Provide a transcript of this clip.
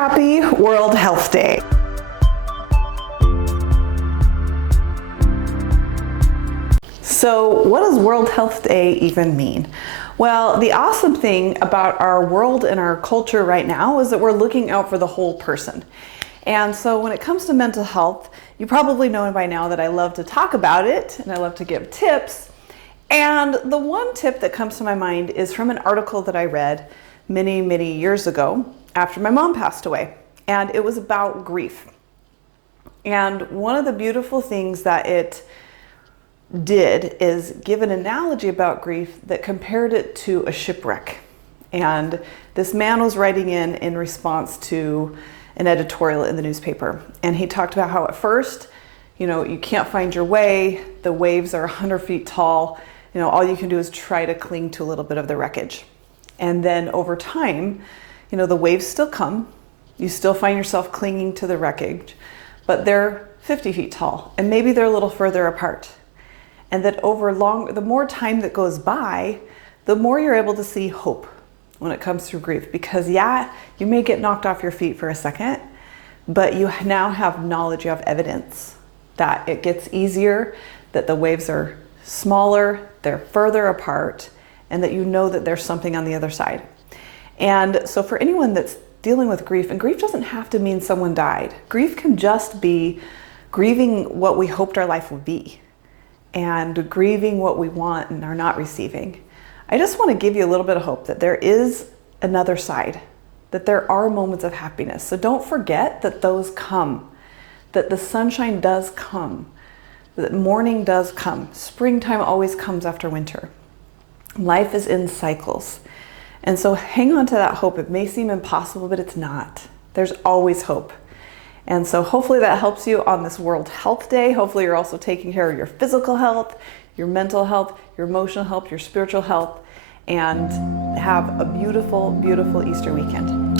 Happy World Health Day. So what does World Health Day even mean? Well, the awesome thing about our world and our culture right now is that we're looking out for the whole person. And so when it comes to mental health, you probably know by now that I love to talk about it and I love to give tips. And the one tip that comes to my mind is from an article that I read many, many years ago after my mom passed away. And it was about grief. And one of the beautiful things that it did is give an analogy about grief that compared it to a shipwreck. And this man was writing in response to an editorial in the newspaper. And he talked about how at first, you can't find your way, the waves are 100 feet tall, all you can do is try to cling to a little bit of the wreckage. And then over time, the waves still come, you still find yourself clinging to the wreckage, but they're 50 feet tall and maybe they're a little further apart. And that the more time that goes by, the more you're able to see hope when it comes through grief. Because you may get knocked off your feet for a second, but you now have knowledge, you have evidence that it gets easier, that the waves are smaller, they're further apart, and that you know that there's something on the other side. And so for anyone that's dealing with grief, and grief doesn't have to mean someone died. Grief can just be grieving what we hoped our life would be and grieving what we want and are not receiving. I just want to give you a little bit of hope that there is another side, that there are moments of happiness. So don't forget that those come, that the sunshine does come, that morning does come. Springtime always comes after winter. Life is in cycles. And so hang on to that hope. It may seem impossible, but it's not. There's always hope. And so hopefully that helps you on this World Health Day. Hopefully you're also taking care of your physical health, your mental health, your emotional health, your spiritual health, and have a beautiful, beautiful Easter weekend.